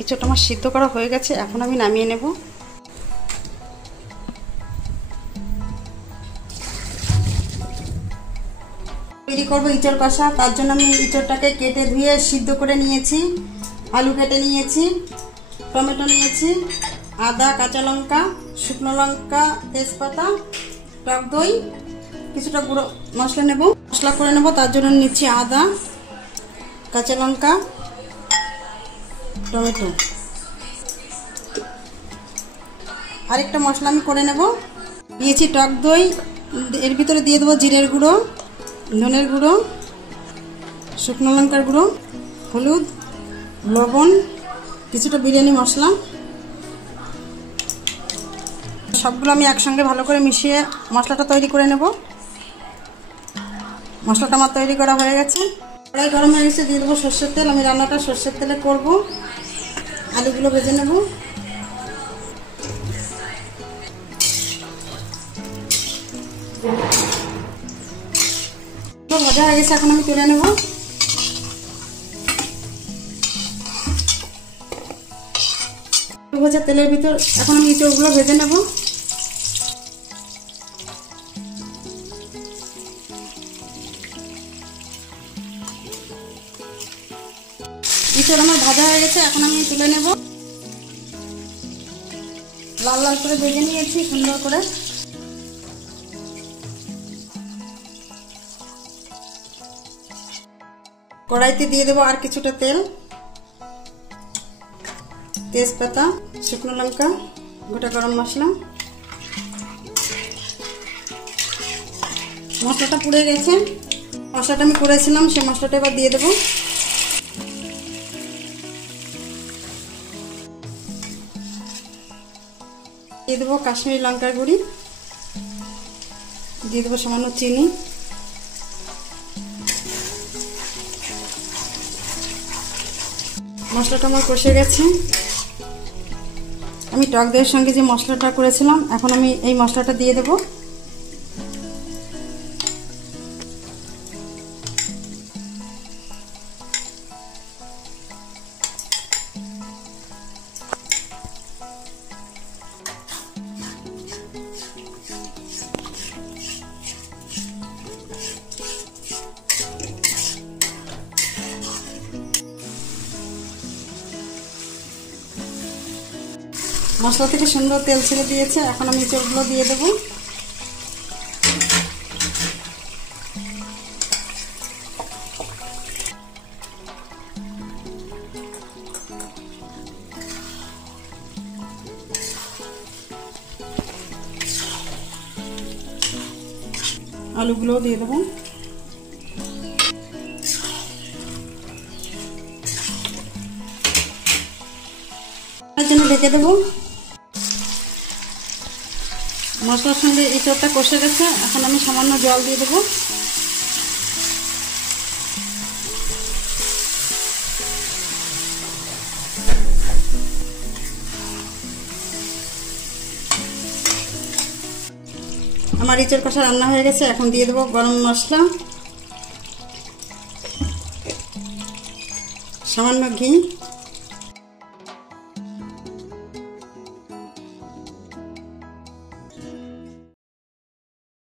এঁচোড়টা আমার সিদ্ধ করা হয়ে গেছে, এখন আমি নামিয়ে নেব। তৈরি করবো এঁচোড় কষা। তার জন্য আমি এঁচোড়টাকে কেটে ধুয়ে সিদ্ধ করে নিয়েছি, আলু কেটে নিয়েছি, টমেটো নিয়েছি, আদা, কাঁচা লঙ্কা, শুকনো লঙ্কা, তেজপাতা, টক দই, কিছুটা গুঁড়ো মশলা নেব, মশলা করে নেব। তার জন্য নিচ্ছি আদা, কাঁচা লঙ্কা, টমেটো। আরেকটা মশলা আমি করে নেব। নিয়েছি টক দই, এর ভিতরে দিয়ে দেবো জিরের গুঁড়ো, ধনের গুঁড়ো, শুকনো লঙ্কার গুঁড়ো, হলুদ, লবণ, কিছুটা বিরিয়ানি মশলা। সবগুলো আমি একসঙ্গে ভালো করে মিশিয়ে মশলাটা তৈরি করে নেব। মশলাটা আমার তৈরি করা হয়ে গেছে। কড়াই গরম হয়ে গেছে, দিয়ে দেবো সর্ষের তেল। আমি রান্নাটা সর্ষের তেলে করব। আলুগুলো ভেজে নেব। ভাজা হয়ে গেছে, এখন আমি তুলে নেব। ভাজা তেলের ভিতর এখন আমি এঁচোড়গুলো ভেজে নেব। এঁচোড় আমার ভাজা হয়ে গেছে, এখন আমি তুলে নেব। লাল লাল করে ভেজে নিয়েছি সুন্দর করে। কড়াইতে দিয়ে দেবো আর কিছুটা তেল, তেজপাতা, শুকনো লঙ্কা, গোটা গরম মশলা। মশলাটা পুড়ে গেছে, মশলাটা আমি করেছিলাম সেই মশলাটা এবার দিয়ে দেবো। দিয়ে দেবো কাশ্মীরি লঙ্কার গুঁড়ি, দিয়ে দেবো সামান্য চিনি, মশলাটা আমার কষে গেছে। আমি টক দইয়ের সঙ্গে যে মশলাটা করেছিলাম, এখন আমি এই মশলাটা দিয়ে দেব। মশলা থেকে সুন্দর তেল ছেড়ে দিয়েছে, এখন আমি এঁচোড়গুলো দিয়ে দেবো। আলুগুলোও দিয়ে দেবো। এর জন্য ঢেকে দেবো। মশলার সঙ্গে এঁচোড়টা কষে গেছে, এখন আমি সামান্য জল দিয়ে দেবো। আমার এঁচোড় কষা রান্না হয়ে গেছে, এখন দিয়ে দেবো গরম মশলা, সামান্য ঘি,